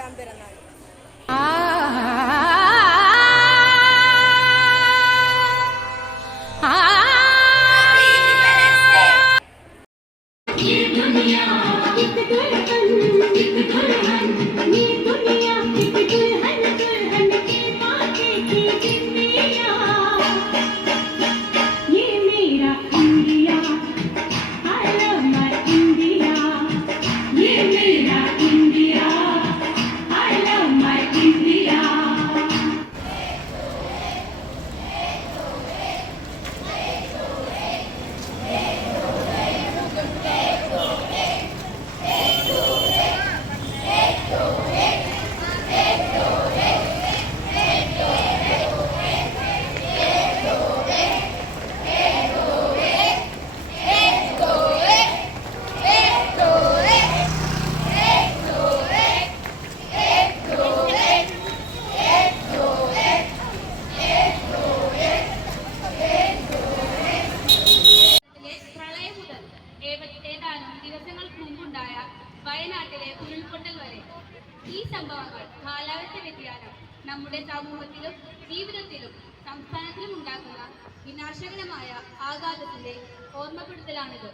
18-ാം പിറന്നാൾ. വയനാട്ടിലെ ഉരുൾപൊട്ടൽ വരെ ഈ സംഭവങ്ങൾ കാലാവസ്ഥ വ്യതിയാനം നമ്മുടെ സമൂഹത്തിലും ജീവിതത്തിലും സംസ്ഥാനത്തിലും ഉണ്ടാക്കുന്ന വിനാശകരമായ ആഘാതത്തിന്റെ ഓർമ്മപ്പെടുത്തലാണിത്.